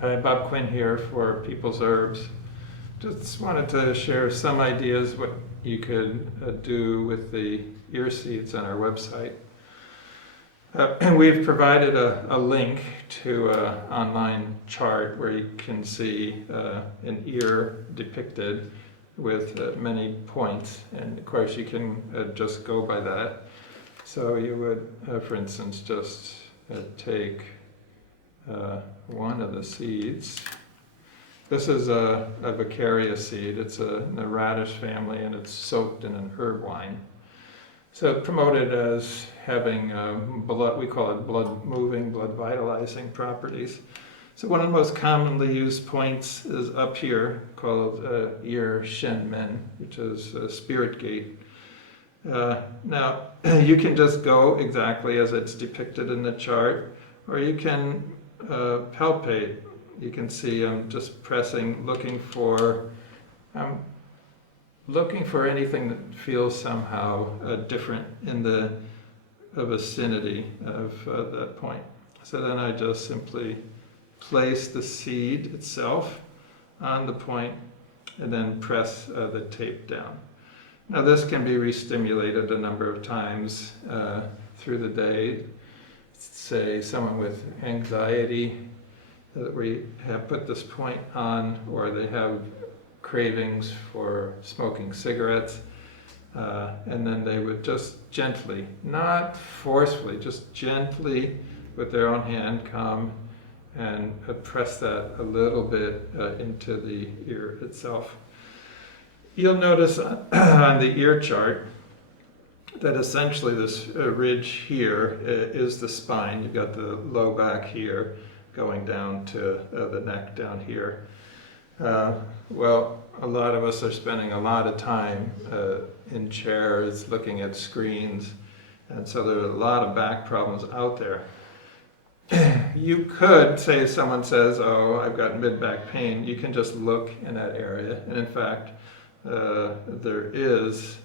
Hi, Bob Quinn here for People's Herbs. Just wanted to share some ideas what you could do with the ear seeds on our website. And we've provided a link to an online chart where you can see an ear depicted with many points, and of course you can just go by that. So you would, for instance, just take one of the seeds. This is a Vicaria seed. It's in the radish family, and it's soaked in an herb wine. So promoted as having blood, we call it blood moving, blood vitalizing properties. So one of the most commonly used points is up here, called ear shen men, which is spirit gate. Now you can just go exactly as it's depicted in the chart, or you can palpate. You can see I'm just pressing, looking for anything that feels somehow different in the vicinity of that point. So then I just simply place the seed itself on the point and then press the tape down. Now this can be re-stimulated a number of times through the day. Say someone with anxiety, that we have put this point on, or they have cravings for smoking cigarettes, and then they would just gently, not forcefully, just gently with their own hand come and press that a little bit into the ear itself. You'll notice on the ear chart that essentially this ridge here is the spine. You've got the low back here going down to the neck down here. Well, a lot of us are spending a lot of time in chairs looking at screens, and so there are a lot of back problems out there. You could say, if someone says, oh, I've got mid-back pain, you can just look in that area, and in fact there is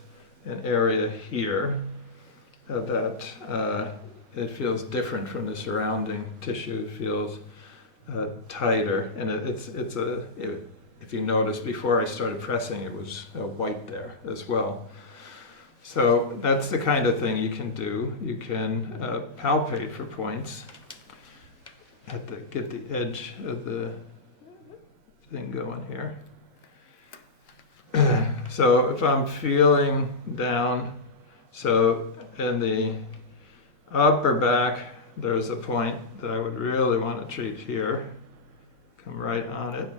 an area here that it feels different from the surrounding tissue. It feels tighter, and if you notice, before I started pressing, it was white there as well. So that's the kind of thing you can do. You can palpate for points, get the edge of the thing going here. So if I'm feeling down, so in the upper back, there's a point that I would really want to treat here. Come right on it,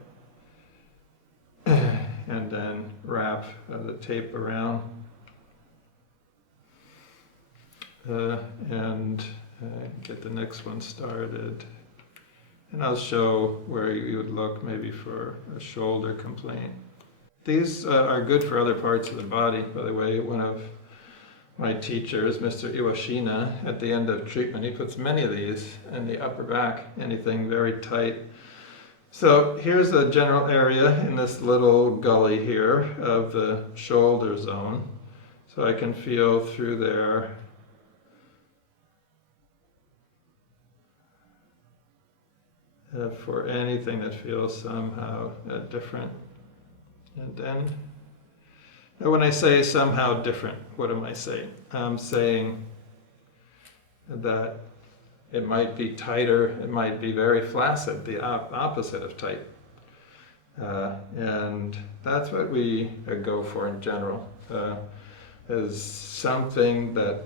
and then wrap the tape around, and get the next one started. And I'll show where you would look maybe for a shoulder complaint. These are good for other parts of the body, by the way. One of my teachers, Mr. Iwashina, at the end of treatment, he puts many of these in the upper back, anything very tight. So here's a general area in this little gully here of the shoulder zone. So I can feel through there. For anything that feels somehow different. And then, when I say somehow different, what am I saying? I'm saying that it might be tighter, it might be very flaccid, the opposite of tight. And that's what we go for in general, is something that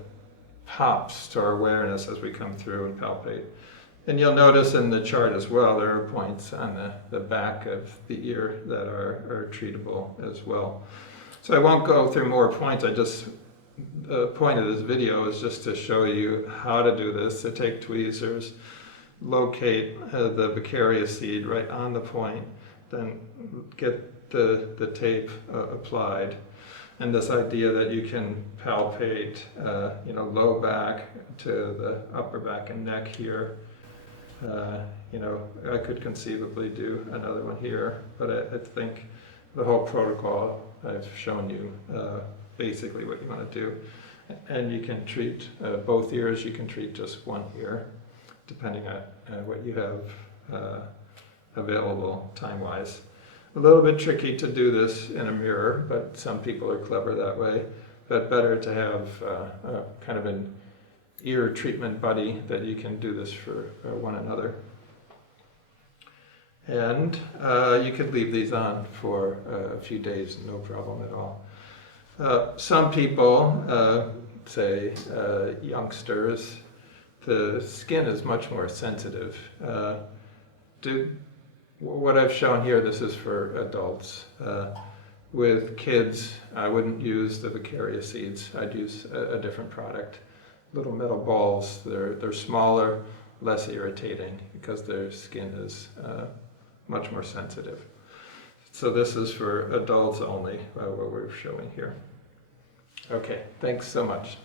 pops to our awareness as we come through and palpate. And you'll notice in the chart as well, there are points on the back of the ear that are treatable as well. So I won't go through more points. The point of this video is just to show you how to do this, to take tweezers, locate the Vicaria seed right on the point, then get the tape applied. And this idea that you can palpate, low back to the upper back and neck here. I could conceivably do another one here, but I think the whole protocol I've shown you basically what you want to do. And you can treat both ears, you can treat just one ear, depending on what you have available time-wise. A little bit tricky to do this in a mirror, but some people are clever that way. But better to have a kind of an ear treatment buddy that you can do this for one another. And you could leave these on for a few days, no problem at all. Some people, say youngsters, the skin is much more sensitive. What I've shown here, this is for adults. With kids, I wouldn't use the Vicarious seeds. I'd use a different product. Little metal balls, they're smaller, less irritating because their skin is much more sensitive. So this is for adults only, what we're showing here. Okay, thanks so much.